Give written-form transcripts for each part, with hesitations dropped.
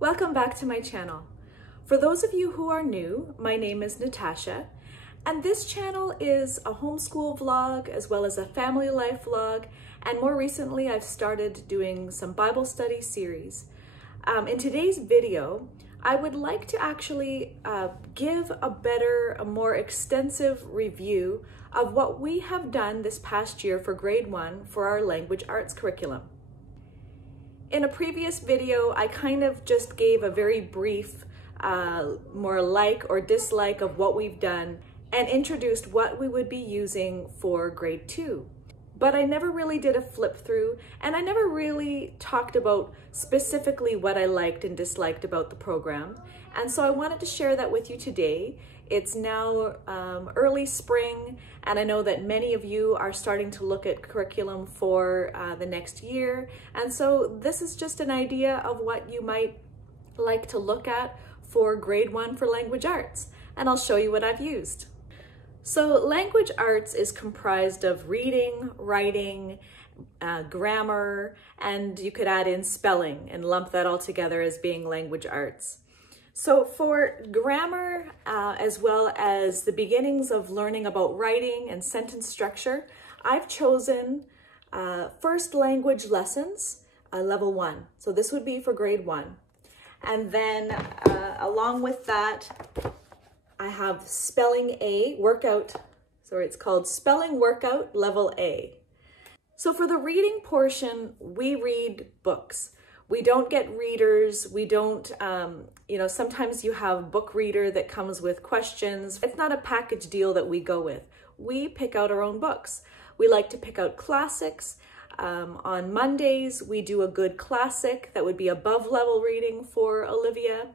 Welcome back to my channel. For those of you who are new, my name is Natasha, and this channel is a homeschool vlog as well as a family life vlog, and more recently I've started doing some Bible study series. In today's video, I would like to actually give a more extensive review of what we have done this past year for grade 1 for our language arts curriculum. In a previous video, I kind of just gave a very brief, more like or dislike of what we've done and introduced what we would be using for grade 2. But I never really did a flip through, and I never really talked about specifically what I liked and disliked about the program. And so I wanted to share that with you today. It's now early spring, and I know that many of you are starting to look at curriculum for the next year. And so this is just an idea of what you might like to look at for grade 1 for language arts. And I'll show you what I've used. So language arts is comprised of reading, writing, grammar, and you could add in spelling and lump that all together as being language arts. So for grammar, as well as the beginnings of learning about writing and sentence structure, I've chosen first language lessons, level 1. So this would be for grade 1. And then along with that, I have spelling A workout. Sorry, it's called spelling workout level A. So for the reading portion, we read books. We don't get readers. We don't, sometimes you have book reader that comes with questions. It's not a package deal that we go with. We pick out our own books. We like to pick out classics. On Mondays, we do a good classic that would be above level reading for Olivia.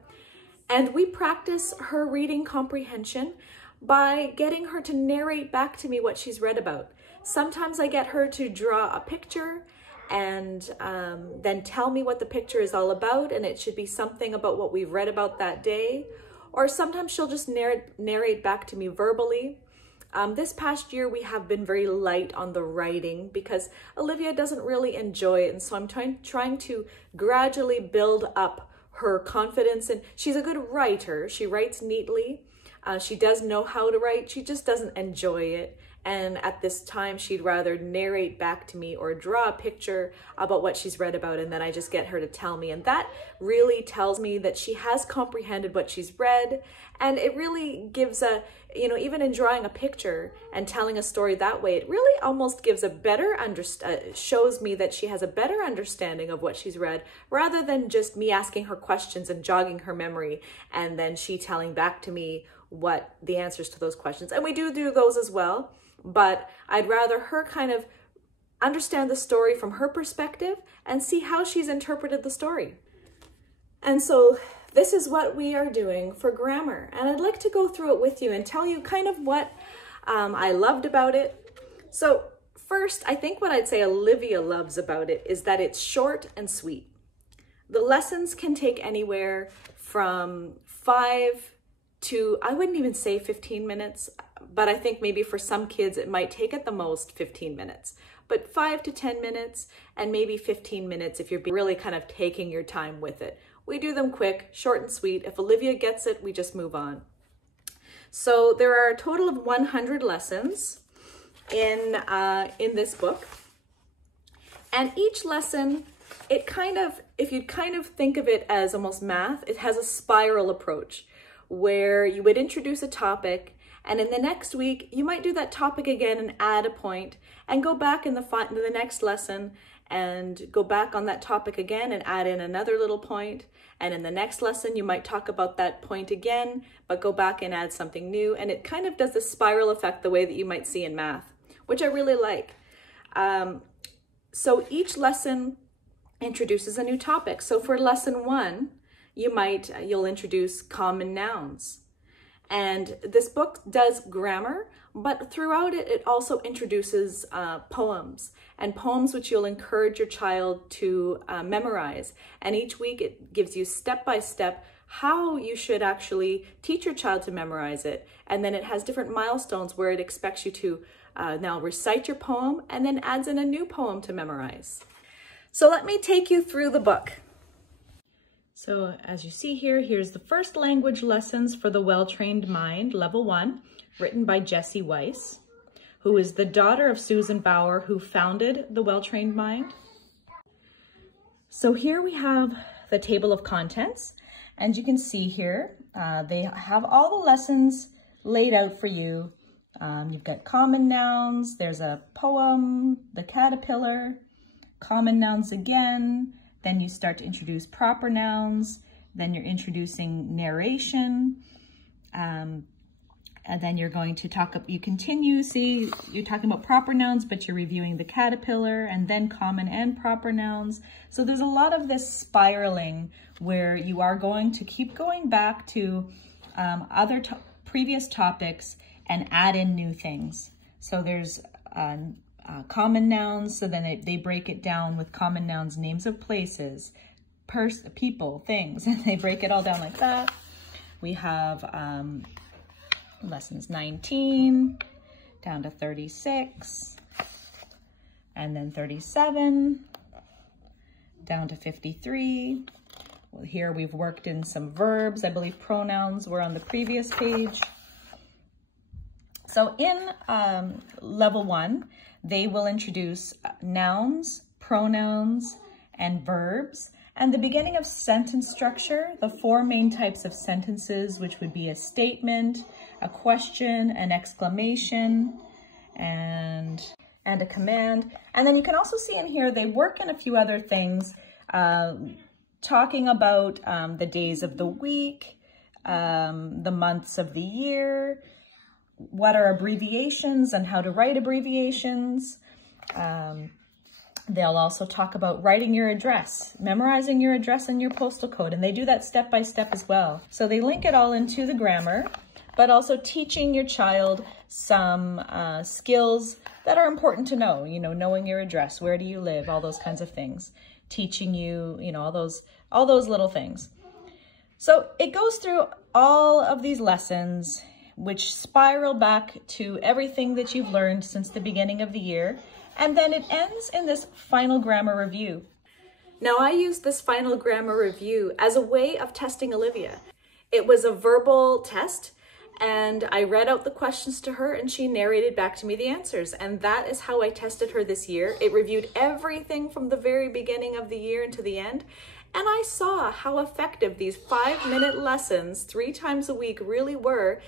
And we practice her reading comprehension by getting her to narrate back to me what she's read about. Sometimes I get her to draw a picture and then tell me what the picture is all about, and it should be something about what we've read about that day. Or sometimes she'll just narrate back to me verbally. This past year, we have been very light on the writing because Olivia doesn't really enjoy it, and so I'm trying to gradually build up her confidence. And she's a good writer. She writes neatly. She does know how to write. She just doesn't enjoy it. And at this time, she'd rather narrate back to me or draw a picture about what she's read about, and then I just get her to tell me. And that really tells me that she has comprehended what she's read. And it really gives even in drawing a picture and telling a story that way, it really almost gives a better shows me that she has a better understanding of what she's read, rather than just me asking her questions and jogging her memory, and then she telling back to me what the answers to those questions. And we do those as well. But I'd rather her kind of understand the story from her perspective and see how she's interpreted the story. And so this is what we are doing for grammar. And I'd like to go through it with you and tell you kind of what I loved about it. So first, I think what I'd say Olivia loves about it is that it's short and sweet. The lessons can take anywhere from 5 to, I wouldn't even say 15 minutes, but I think maybe for some kids it might take at the most 15 minutes, but 5 to 10 minutes and maybe 15 minutes if you're really kind of taking your time with it. We do them quick, short and sweet. If Olivia gets it, we just move on. So there are a total of 100 lessons in this book. And each lesson, if you'd kind of think of it as almost math, it has a spiral approach where you would introduce a topic, and in the next week, you might do that topic again and add a point, and go back in the next lesson and go back on that topic again and add in another little point. And in the next lesson, you might talk about that point again, but go back and add something new. And it kind of does the spiral effect the way that you might see in math, which I really like. So each lesson introduces a new topic. So for lesson 1, you'll introduce common nouns. And this book does grammar, but throughout it, it also introduces poems, and poems which you'll encourage your child to memorize. And each week it gives you step-by-step how you should actually teach your child to memorize it. And then it has different milestones where it expects you to now recite your poem and then adds in a new poem to memorize. So let me take you through the book. So as you see here, here's the first language lessons for the Well-Trained Mind, Level 1, written by Jessie Weiss, who is the daughter of Susan Bauer, who founded the Well-Trained Mind. So here we have the table of contents, and you can see here, they have all the lessons laid out for you. You've got common nouns, there's a poem, the caterpillar, common nouns again, then you start to introduce proper nouns, then you're introducing narration, and then you're going to you continue, see, you're talking about proper nouns, but you're reviewing the caterpillar, and then common and proper nouns. So there's a lot of this spiraling where you are going to keep going back to previous topics and add in new things. So there's common nouns, so then they break it down with common nouns, names of places, people, things, and they break it all down like that. We have lessons 19 down to 36, and then 37 down to 53. Well, here we've worked in some verbs. I believe pronouns were on the previous page. So in level 1, they will introduce nouns, pronouns, and verbs, and the beginning of sentence structure, the 4 main types of sentences, which would be a statement, a question, an exclamation, and a command. And then you can also see in here, they work in a few other things, talking about the days of the week, the months of the year, what are abbreviations and how to write abbreviations. They'll also talk about writing your address, memorizing your address and your postal code, and they do that step by step as well. So they link it all into the grammar, but also teaching your child some skills that are important to know, knowing your address, where do you live, all those kinds of things, teaching you, all those little things. So it goes through all of these lessons, which spiral back to everything that you've learned since the beginning of the year. And then it ends in this final grammar review. Now, I used this final grammar review as a way of testing Olivia. It was a verbal test, and I read out the questions to her and she narrated back to me the answers. And that is how I tested her this year. It reviewed everything from the very beginning of the year into the end. And I saw how effective these 5-minute lessons 3 times a week really were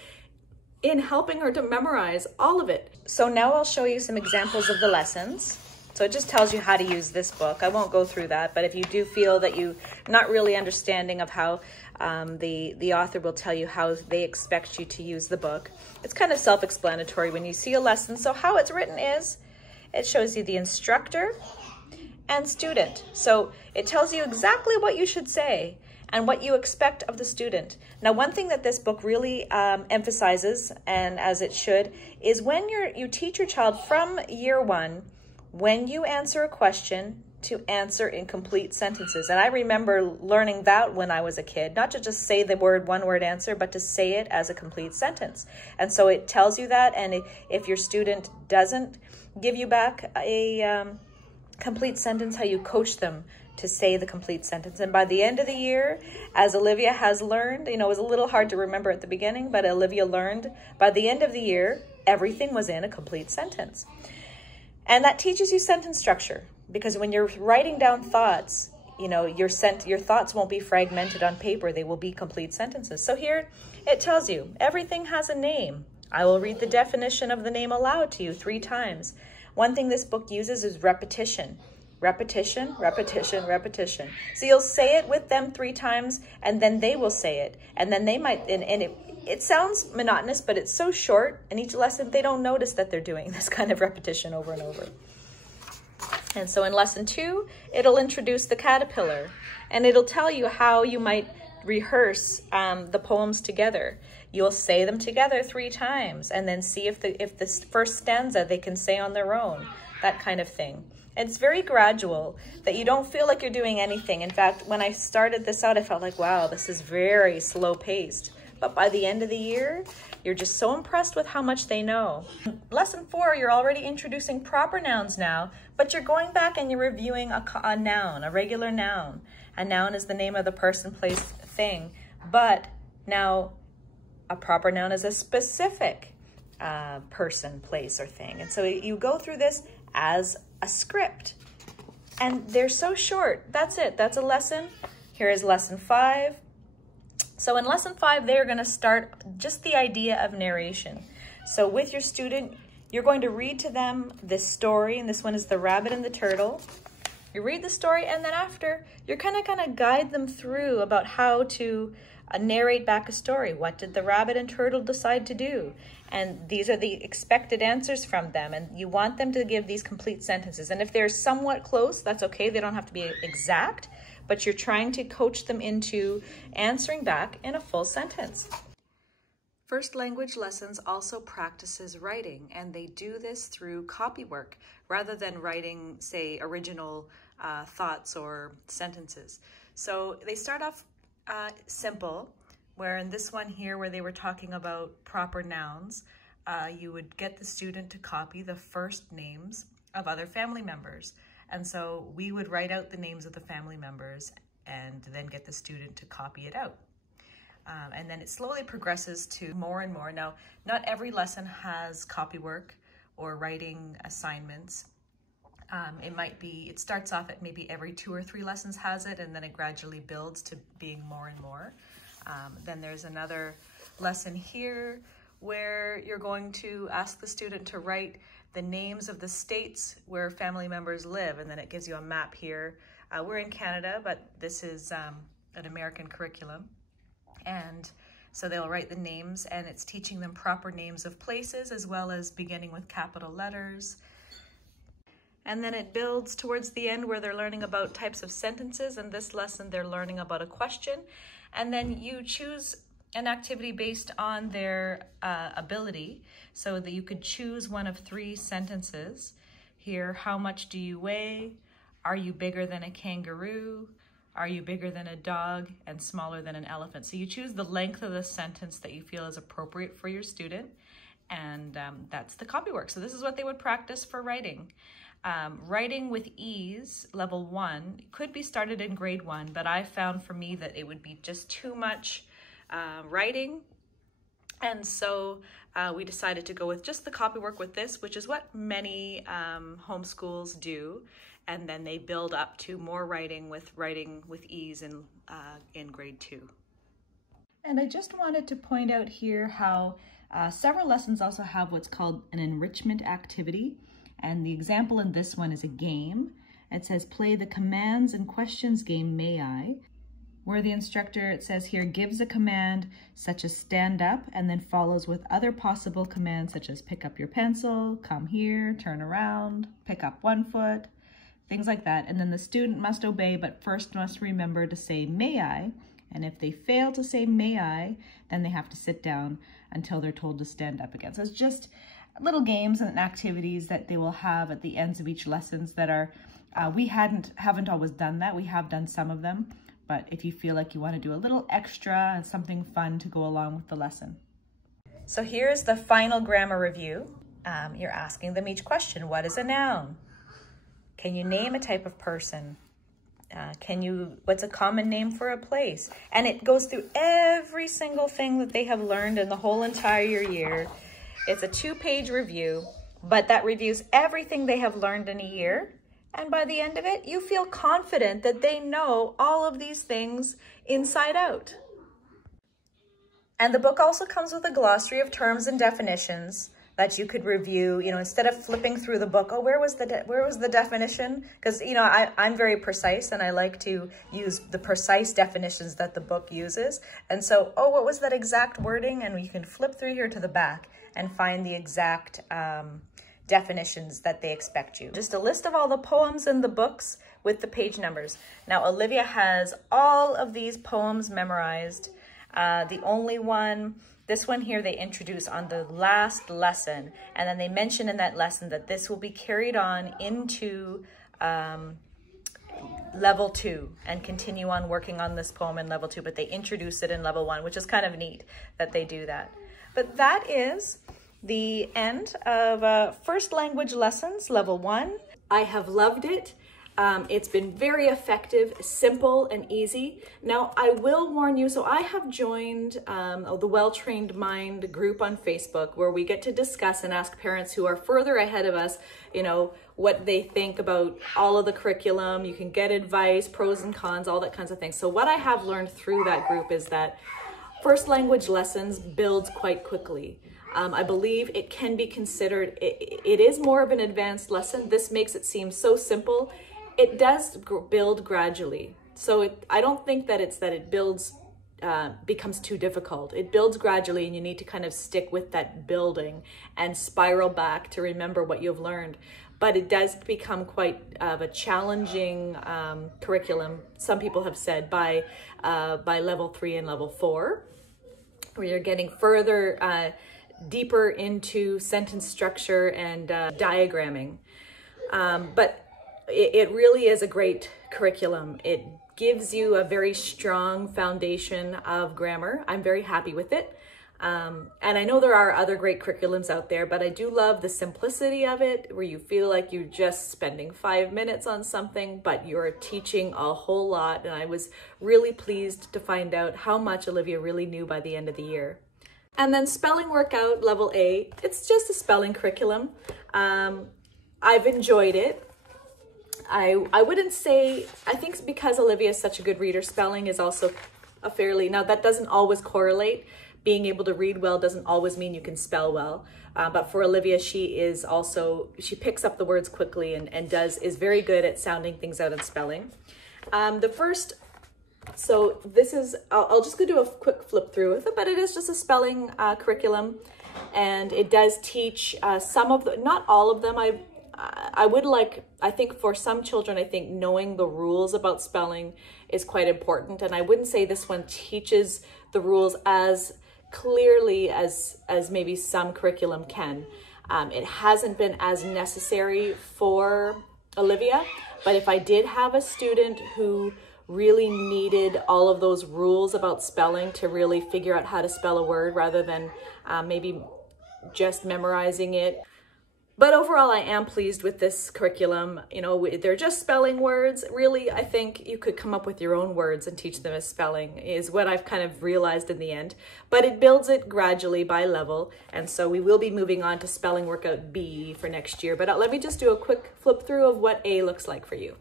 in helping her to memorize all of it. So now I'll show you some examples of the lessons. So it just tells you how to use this book. I won't go through that, but if you do feel that you're not really understanding of how the author will tell you how they expect you to use the book, it's kind of self-explanatory when you see a lesson. So how it's written is, it shows you the instructor and student. So it tells you exactly what you should say and what you expect of the student. Now, one thing that this book really emphasizes, and as it should, is when you teach your child from year 1, when you answer a question, to answer in complete sentences. And I remember learning that when I was a kid, not to just say the one-word answer, but to say it as a complete sentence. And so it tells you that, and if your student doesn't give you back a complete sentence, how you coach them to say the complete sentence. And by the end of the year, as Olivia has learned, it was a little hard to remember at the beginning, but Olivia learned by the end of the year, everything was in a complete sentence. And that teaches you sentence structure, because when you're writing down thoughts, your thoughts won't be fragmented on paper. They will be complete sentences. So here it tells you everything has a name. I will read the definition of the name aloud to you 3 times. One thing this book uses is repetition. Repetition, repetition, repetition. So you'll say it with them 3 times, and then they will say it. And then they might, and it sounds monotonous, but it's so short, and each lesson, they don't notice that they're doing this kind of repetition over and over. And so in lesson 2, it'll introduce the caterpillar, and it'll tell you how you might rehearse the poems together. You'll say them together 3 times, and then see if the first stanza they can say on their own, that kind of thing. It's very gradual, that you don't feel like you're doing anything. In fact, when I started this out, I felt like, wow, this is very slow paced. But by the end of the year, You're just so impressed with how much they know. Lesson 4, you're already introducing proper nouns now, but you're going back and you're reviewing a noun, a regular noun. A noun is the name of the person, place, thing, but now a proper noun is a specific person, place, or thing. And so you go through this as a script. And they're so short. That's it. That's a lesson. Here is lesson 5. So in lesson 5, they're going to start just the idea of narration. So with your student, you're going to read to them this story, and this one is The Rabbit and the Turtle. You read the story, and then after, you're kind of going to guide them through about how to narrate back a story. What did the rabbit and turtle decide to do? And these are the expected answers from them. And you want them to give these complete sentences. And if they're somewhat close, that's okay. They don't have to be exact, but you're trying to coach them into answering back in a full sentence. First Language Lessons also practices writing, and they do this through copy work rather than writing, say, original thoughts or sentences. So they start off simple, where in this one here where they were talking about proper nouns, you would get the student to copy the first names of other family members. And so we would write out the names of the family members and then get the student to copy it out. And then it slowly progresses to more and more. Now, not every lesson has copy work or writing assignments. It starts off at maybe every 2 or 3 lessons has it, and then it gradually builds to being more and more. Then there's another lesson here where you're going to ask the student to write the names of the states where family members live, and then it gives you a map here. We're in Canada, but this is an American curriculum. And so they'll write the names, and it's teaching them proper names of places as well as beginning with capital letters. And then it builds towards the end where they're learning about types of sentences. In this lesson, they're learning about a question. And then you choose an activity based on their ability, so that you could choose one of 3 sentences. Here, how much do you weigh? Are you bigger than a kangaroo? Are you bigger than a dog and smaller than an elephant? So you choose the length of the sentence that you feel is appropriate for your student, and that's the copy work. So this is what they would practice for writing. Writing with ease, level 1, could be started in grade 1, but I found for me that it would be just too much writing. And so we decided to go with just the copy work with this, which is what many homeschools do. And then they build up to more writing with ease in grade 2. And I just wanted to point out here how several lessons also have what's called an enrichment activity. And the example in this one is a game. It says, play the commands and questions game, May I? Where the instructor, it says here, gives a command such as stand up, and then follows with other possible commands such as pick up your pencil, come here, turn around, pick up 1 foot, things like that. And then the student must obey, but first must remember to say, may I? And if they fail to say, may I, then they have to sit down until they're told to stand up again. So it's just little games and activities that they will have at the ends of each lessons that are, we haven't always done that. We have done some of them, but if you feel like you want to do a little extra and something fun to go along with the lesson. So here's the final grammar review. You're asking them each question. What is a noun? Can you name a type of person? What's a common name for a place? And it goes through every single thing that they have learned in the whole entire year. It's a 2-page review, but that reviews everything they have learned in a year. And by the end of it, you feel confident that they know all of these things inside out. And the book also comes with a glossary of terms and definitions that you could review, instead of flipping through the book, oh, where was the definition? Because, I'm very precise, and I like to use the precise definitions that the book uses. And so, oh, what was that exact wording? And you can flip through here to the back and find the exact definitions that they expect you. Just a list of all the poems in the books with the page numbers. Now, Olivia has all of these poems memorized. The only one, this one here, they introduce on the last lesson, and then they mention in that lesson that this will be carried on into level 2 and continue on working on this poem in level 2, but they introduce it in level 1, which is kind of neat that they do that. But that is the end of First Language Lessons, Level 1. I have loved it. It's been very effective, simple and easy. Now, I will warn you, so I have joined the Well-Trained Mind group on Facebook, where we get to discuss and ask parents who are further ahead of us, you know, what they think about all of the curriculum. You can get advice, pros and cons, all that kinds of things. So what I have learned through that group is that First Language Lessons builds quite quickly. I believe it can be considered, it is more of an advanced lesson. This makes it seem so simple. It does build gradually. So I don't think that it builds, becomes too difficult. It builds gradually, and you need to kind of stick with that building and spiral back to remember what you've learned. But it does become quite of a challenging curriculum, some people have said, by level 3 and level 4, where you're getting further, deeper into sentence structure and diagramming. But it really is a great curriculum. It gives you a very strong foundation of grammar. I'm very happy with it. And I know there are other great curriculums out there, but I do love the simplicity of it, where you feel like you're just spending 5 minutes on something, but you're teaching a whole lot. And I was really pleased to find out how much Olivia really knew by the end of the year. And then Spelling Workout Level A, it's just a spelling curriculum. I've enjoyed it. I wouldn't say, I think because Olivia is such a good reader, spelling is also a fairly, now that doesn't always correlate. Being able to read well doesn't always mean you can spell well. But for Olivia, she picks up the words quickly and is very good at sounding things out and spelling. So this is, I'll just go do a quick flip through with it, but it is just a spelling curriculum. And it does teach some of the, not all of them. I think for some children, I think knowing the rules about spelling is quite important. And I wouldn't say this one teaches the rules as clearly as maybe some curriculum can. It hasn't been as necessary for Olivia, but if I did have a student who really needed all of those rules about spelling to really figure out how to spell a word rather than maybe just memorizing it. But overall, I am pleased with this curriculum. You know, they're just spelling words. Really, I think you could come up with your own words and teach them as spelling, is what I've kind of realized in the end. But it builds it gradually by level. And so we will be moving on to Spelling Workout B for next year. But let me just do a quick flip through of what A looks like for you.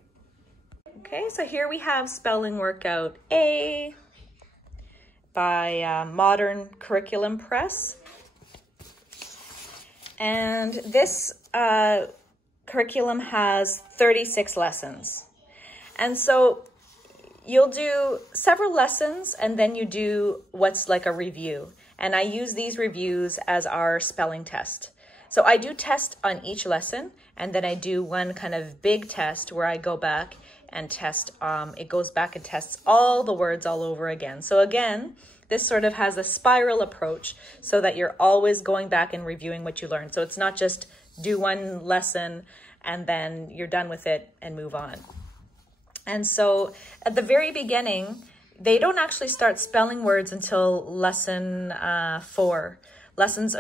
Okay, so here we have Spelling Workout A by Modern Curriculum Press. And this curriculum has 36 lessons. And so you'll do several lessons and then you do what's like a review. And I use these reviews as our spelling test. So I do test on each lesson, and then I do one kind of big test where I go back and test, it goes back and tests all the words all over again. So again, this sort of has a spiral approach so that you're always going back and reviewing what you learned. So it's not just do one lesson and then you're done with it and move on. And so at the very beginning, they don't actually start spelling words until lesson 4. Lessons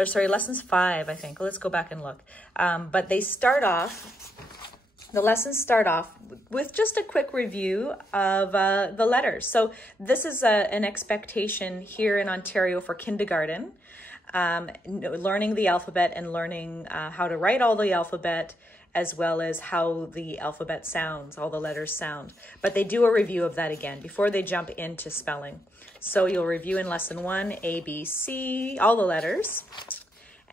5, I think. Let's go back and look. But they start off, the lessons start off with just a quick review of the letters. So this is an expectation here in Ontario for kindergarten, learning the alphabet and learning how to write all the alphabet, as well as how the alphabet sounds, all the letters sound. But they do a review of that again before they jump into spelling. So you'll review in lesson 1, A, B, C, all the letters,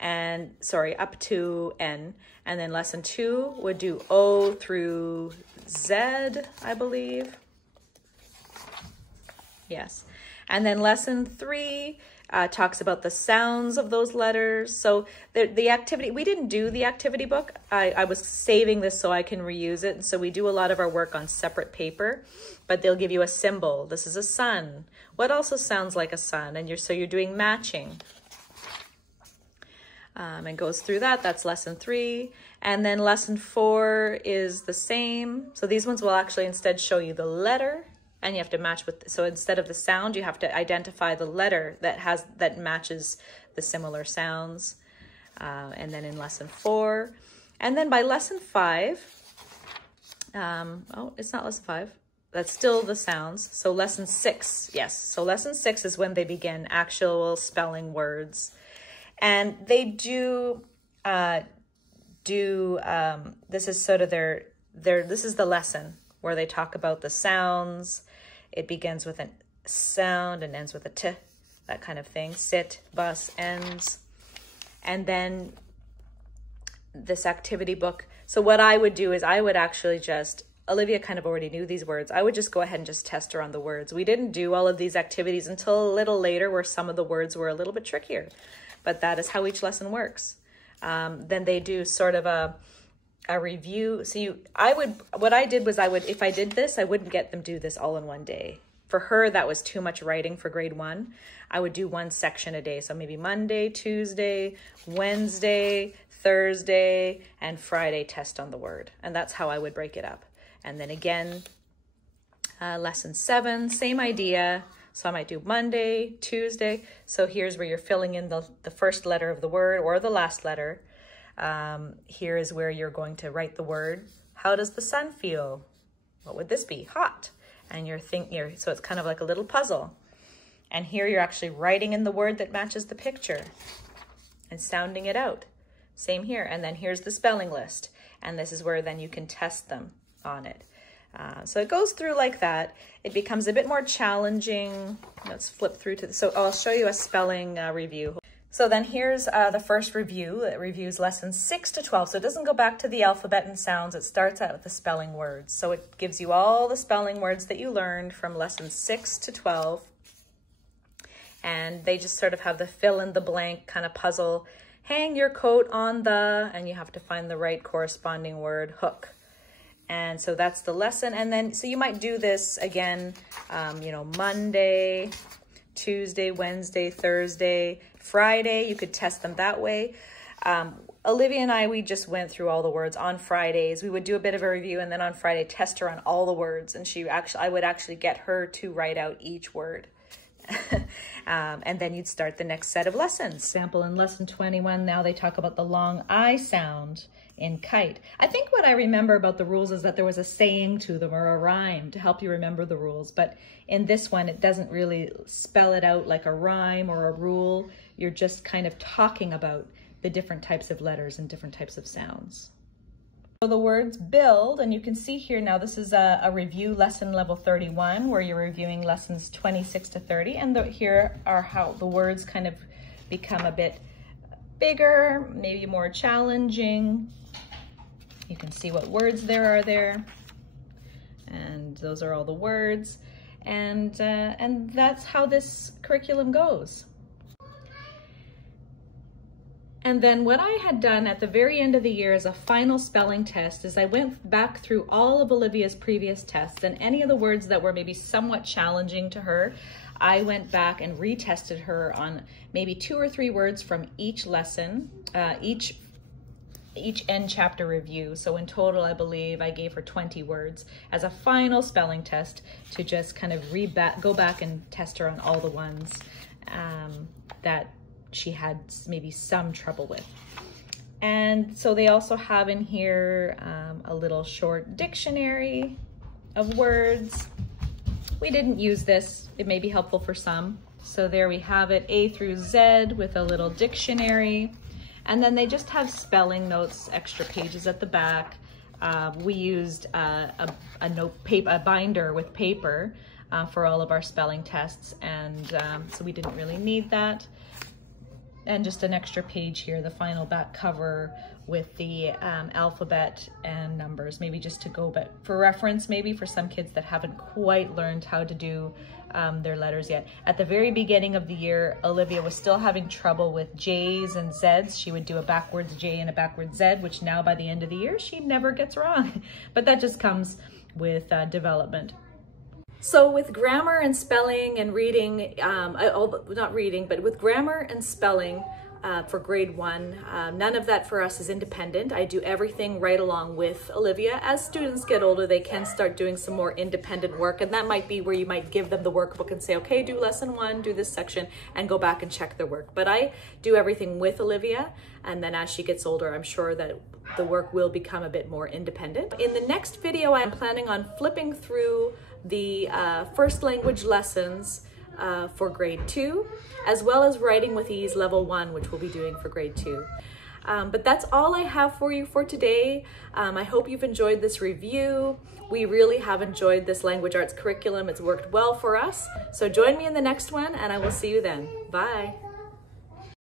and sorry, up to N. And then lesson 2 would do O through Z, I believe. Yes. And then lesson 3 talks about the sounds of those letters. So the activity, we didn't do the activity book. I was saving this so I can reuse it. And so we do a lot of our work on separate paper, but they'll give you a symbol. This is a sun. What also sounds like a sun? And so you're doing matching. And goes through that. That's lesson 3. And then lesson 4 is the same. So these ones will actually instead show you the letter, and you have to match with, so instead of the sound, you have to identify the letter that matches the similar sounds. And then in lesson 4. And then by lesson 5, oh, it's not lesson 5. That's still the sounds. So lesson 6, yes. So lesson 6 is when they begin actual spelling words. And they this is sort of this is the lesson where they talk about the sounds. It begins with a sound and ends with a t, that kind of thing. Sit, bus, ends. And then this activity book. So what I would do is I would actually Olivia kind of already knew these words. I would just go ahead and just test her on the words. We didn't do all of these activities until a little later where some of the words were a little bit trickier, but that is how each lesson works. Then they do sort of a review. So what I did was if I did this, I wouldn't get them do this all in one day. For her, that was too much writing for grade 1. I would do one section a day. So maybe Monday, Tuesday, Wednesday, Thursday, and Friday test on the word. And that's how I would break it up. And then again, lesson 7, same idea. So I might do Monday, Tuesday. So here's where you're filling in the first letter of the word or the last letter. Here is where you're going to write the word. How does the sun feel? What would this be? Hot. And so it's kind of like a little puzzle. And here you're actually writing in the word that matches the picture and sounding it out. Same here. And then here's the spelling list. And this is where then you can test them on it. So it goes through like that. It becomes a bit more challenging. Let's flip through so I'll show you a spelling review. So then here's the first review. It reviews lessons 6 to 12. So it doesn't go back to the alphabet and sounds. It starts out with the spelling words. So it gives you all the spelling words that you learned from lessons 6 to 12. And they just sort of have the fill in the blank kind of puzzle. Hang your coat on and you have to find the right corresponding word, hook. And so that's the lesson. And then, so you might do this again, Monday, Tuesday, Wednesday, Thursday, Friday. You could test them that way. Olivia and I, we just went through all the words on Fridays. We would do a bit of a review and then on Friday test her on all the words. And I would actually get her to write out each word. And then you'd start the next set of lessons. Example, in lesson 21, now they talk about the long I sound in kite. I think what I remember about the rules is that there was a saying to them or a rhyme to help you remember the rules. But in this one, it doesn't really spell it out like a rhyme or a rule. You're just kind of talking about the different types of letters and different types of sounds. So the words build, and you can see here now this is a review lesson level 31 where you're reviewing lessons 26 to 30, and here are how the words kind of become a bit bigger, maybe more challenging. You can see what words there are there, and those are all the words, and that's how this curriculum goes. And then what I had done at the very end of the year as a final spelling test is I went back through all of Olivia's previous tests, and any of the words that were maybe somewhat challenging to her, I went back and retested her on maybe 2 or 3 words from each lesson, each end chapter review. So in total, I believe I gave her 20 words as a final spelling test to just kind of go back and test her on all the ones that she had maybe some trouble with. And so they also have in here a little short dictionary of words. We didn't use this. It may be helpful for some. So there we have it, A through Z with a little dictionary. And then they just have spelling notes, extra pages at the back. We used a binder with paper for all of our spelling tests. And so we didn't really need that. And just an extra page here, the final back cover with the alphabet and numbers, maybe just to go, but for reference, maybe for some kids that haven't quite learned how to do their letters yet. At the very beginning of the year, Olivia was still having trouble with J's and Z's. She would do a backwards J and a backwards Z, which now by the end of the year, she never gets wrong. But that just comes with development. So with grammar and spelling and reading, not reading, but with grammar and spelling, for grade 1. None of that for us is independent. I do everything right along with Olivia. As students get older, they can start doing some more independent work, and that might be where you might give them the workbook and say, okay, do lesson 1, do this section, and go back and check their work. But I do everything with Olivia, and then as she gets older, I'm sure that the work will become a bit more independent. In the next video, I'm planning on flipping through the first language lessons for grade 2, as well as Writing with Ease Level 1, which we'll be doing for grade 2. But that's all I have for you for today. I hope you've enjoyed this review. We really have enjoyed this language arts curriculum. It's worked well for us. So join me in the next one, and I will see you then. Bye.